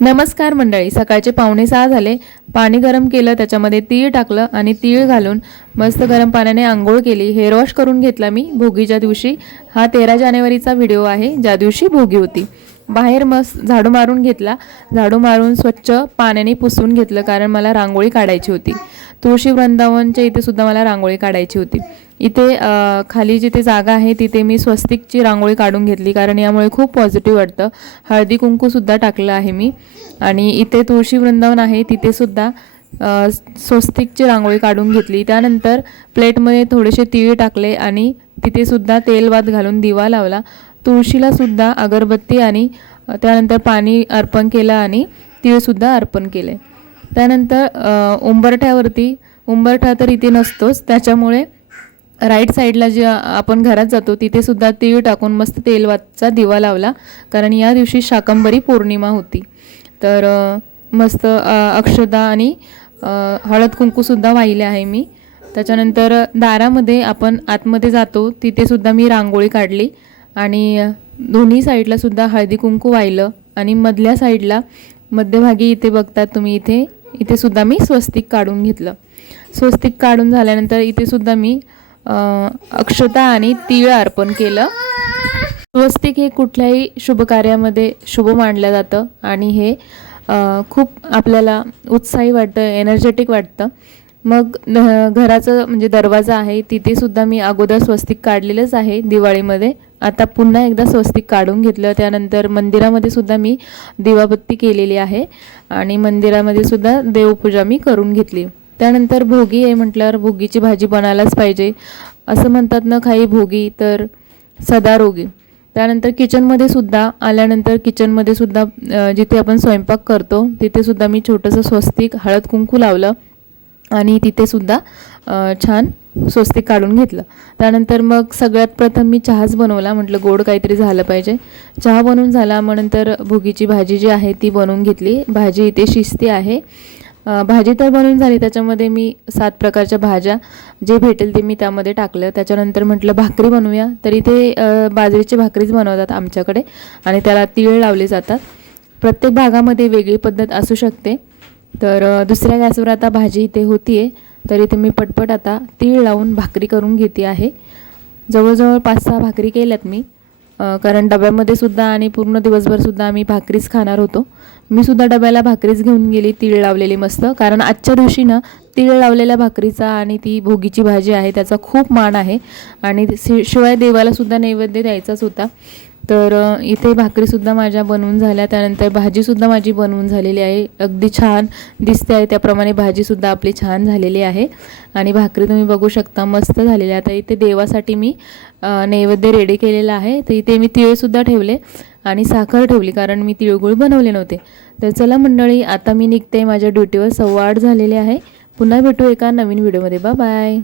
नमस्कार मंडळी सकाळचे पावणे सहा झाले. पाणी गरम केलं त्याच्यामध्ये तीळ टाकलं आणि तीळ घालून मस्त गरम पाण्याने आंघोळ केली. हेअर वॉश करून घेतला मी भोगीच्या दिवशी. हा तेरा जानेवारीचा व्हिडिओ आहे. ज्या दिवशी भोगी होती. बाहेर मस्त झाडू मारून घेतला. झाडू मारून स्वच्छ पाण्याने पुसून घेतलं कारण मला रांगोळी काढायची होती. तुळशी वृंदावनच्या इथे सुद्धा मला रांगोळी काढायची होती. इथे खाली जिथे जागा आहे तिथे मी स्वस्तिकची रांगोळी काढून घेतली कारण यामुळे खूप पॉझिटिव्ह वाटतं. हळदी कुंकूसुद्धा टाकलं आहे मी. आणि इथे तुळशी वृंदावन आहे तिथेसुद्धा स्वस्तिकची रांगोळी काढून घेतली. त्यानंतर प्लेटमध्ये थोडेसे तिळ टाकले आणि तिथेसुद्धा तेलवात घालून दिवा लावला. तुळशीलासुद्धा अगरबत्ती आणि त्यानंतर पाणी अर्पण केलं आणि तिळसुद्धा अर्पण केले. त्यानंतर उंबरठ्यावरती उंबरठा तर इथे नसतोच त्याच्यामुळे राईट साईडला जे आपण घरात जातो तिथे सुद्धा तीळ टाकून मस्त तेलवाचा दिवा लावला. कारण या दिवशी शाकंभरी पौर्णिमा होती. तर मस्त अक्षदा आणि हळद कुंकूसुद्धा वाहिले आहे मी. त्याच्यानंतर दारामध्ये आपण आतमध्ये जातो तिथेसुद्धा मी रांगोळी काढली. आणि दोन्ही साईडला सुद्धा हळदी कुंकू वाहिलं. आणि मधल्या साईडला मध्यभागी इथे बघतात तुम्ही इथे इथेसुद्धा मी स्वस्तिक काढून घेतलं. स्वस्तिक काढून झाल्यानंतर इथेसुद्धा मी अक्षता आणि तीळ अर्पण केलं. स्वस्तिक हे कुठल्याही शुभ कार्यामध्ये शुभ मानलं जातं आणि हे खूप आपल्याला उत्साही वाटतं एनर्जेटिक वाटतं. मग घराचं म्हणजे दरवाजा आहे तिथे सुद्धा मी अगोदर स्वस्तिक काढलेलंच आहे दिवाळीमध्ये. आता पुन्हा एकदा स्वस्तिक काढून घेतलं. त्यानंतर मंदिरामध्ये सुद्धा मी दिवाबत्ती केलेली आहे आणि मंदिरामध्ये सुद्धा देवपूजा मी करून घेतली. त्यानंतर भोगी आहे म्हटल्यावर भोगीची भाजी बनायलाच पाहिजे. असं म्हणतात ना खाई भोगी तर सदा रोगी. त्यानंतर किचनमध्ये सुद्धा आल्यानंतर किचनमध्ये सुद्धा जिथे आपण स्वयंपाक करतो तिथे सुद्धा मी छोटंसं स्वस्तिक हळद कुंकू लावलं आणि तिथे सुद्धा छान स्वस्तिक काढून घेतलं. त्यानंतर मग सगळ्यात प्रथम मी चहाच बनवला म्हटलं गोड काहीतरी झालं पाहिजे. चहा बनवून झाला मग नंतर भुगीची भाजी जी आहे ती बनवून घेतली. भाजी इथे शिस्ती आहे. भाजी तर बनवून झाली. त्याच्यामध्ये मी सात प्रकारच्या भाज्या जे भेटेल ते मी त्यामध्ये टाकलं. त्याच्यानंतर म्हटलं भाकरी बनवूया. तरी ते बाजरीची भाकरीच बनवतात आमच्याकडे आणि त्याला तीळ लावले जातात. प्रत्येक भागामध्ये वेगळी पद्धत असू शकते. तर दुसऱ्या गॅसवर आता भाजी इथे होती आहे तर इथे मी पटपट आता तीळ लावून भाकरी करून घेते आहे. जवळजवळ पाच सहा भाकरी केल्यात मी. कारण डब्यामध्ये सुद्धा आणि पूर्ण दिवसभर सुद्धा आम्ही भाकरीच खाणार होतो. मी सुद्धा डब्याला भाकरीच घेऊन गेली तीळ लावलेली मस्त. कारण आजच्या दिवशी ना तीळ लावलेल्या भाकरीचा आणि ती भोगीची भाजी आहे त्याचा खूप मान आहे. आणि शि- शिवाय देवाला सुद्धा नैवेद्य द्यायचाच होता. तर इथे भाकरीसुद्धा माझ्या बनवून झाल्या. त्यानंतर भाजीसुद्धा माझी बनवून झालेली आहे. अगदी छान दिसते आहे. त्याप्रमाणे भाजीसुद्धा आपली छान झालेली आहे. आणि भाकरी तुम्ही बघू शकता मस्त झालेली आहे. आता इथे देवासाठी मी नैवेद्य रेडी केलेला आहे. तर इथे मी तिळसुद्धा ठेवले आणि साखर ठेवली कारण मी तिळगुळ बनवले नव्हते. तर चला मंडळी आता मी निघते. माझ्या ड्युटीवर सव्वा आठ झालेले आहे. पुन्हा भेटू एका नवीन व्हिडिओमध्ये बा बाय